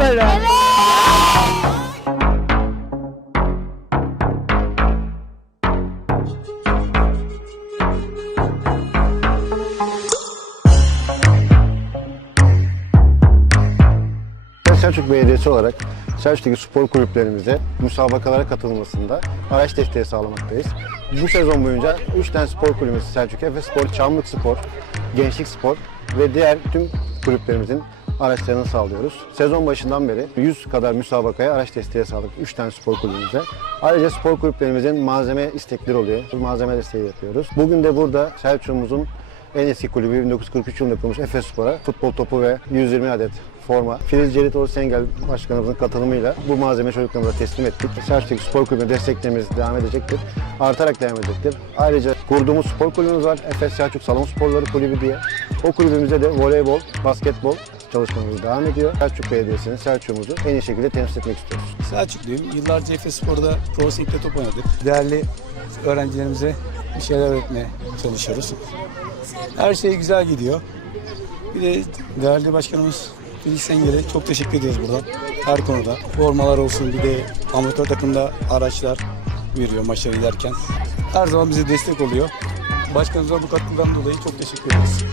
böyle. Selçuk Belediyesi olarak Selçuk'taki spor kulüplerimize müsabakalara katılmasında araç desteği sağlamaktayız. Bu sezon boyunca 3 tane spor kulübümüz Selçuk Efe Spor, Çamlık Spor, Gençlik Spor ve diğer tüm kulüplerimizin araçlarını sağlıyoruz. Sezon başından beri 100 kadar müsabakaya araç desteği sağladık 3 tane spor kulübümüze. Ayrıca spor kulüplerimizin malzeme istekleri oluyor. Malzeme desteği yapıyoruz. Bugün de burada Selçuk'umuzun en eski kulübü 1943 yılında kurulmuş Efes Spor'a futbol topu ve 120 adet forma. Filiz Cerit Oğuz Sengel Başkanımızın katılımıyla bu malzeme çocuklarımıza teslim ettik. Selçuk Spor Kulübü'ne desteklerimiz devam edecektir. Artarak devam edecektir. Ayrıca kurduğumuz spor kulübümüz var. Efes Selçuk Salon Sporları Kulübü diye. O kulübümüzde de voleybol, basketbol çalışmamız devam ediyor. Selçuk Belediyesi'nin Selçuk'umuzu en iyi şekilde temsil etmek istiyoruz. Selçukluyum. Yıllarca Efes Spor'da Pro Sink'te top oynadık. Değerli öğrencilerimize bir şeyler öğretmeye çalışıyoruz. Her şey güzel gidiyor. Bir de değerli başkanımız Filiz Sengel'e çok teşekkür ediyoruz buradan. Her konuda. Formalar olsun bir de amatör takımda araçlar veriyor maçlara giderken. Her zaman bize destek oluyor. Başkanımıza bu katkıdan dolayı çok teşekkür ederiz.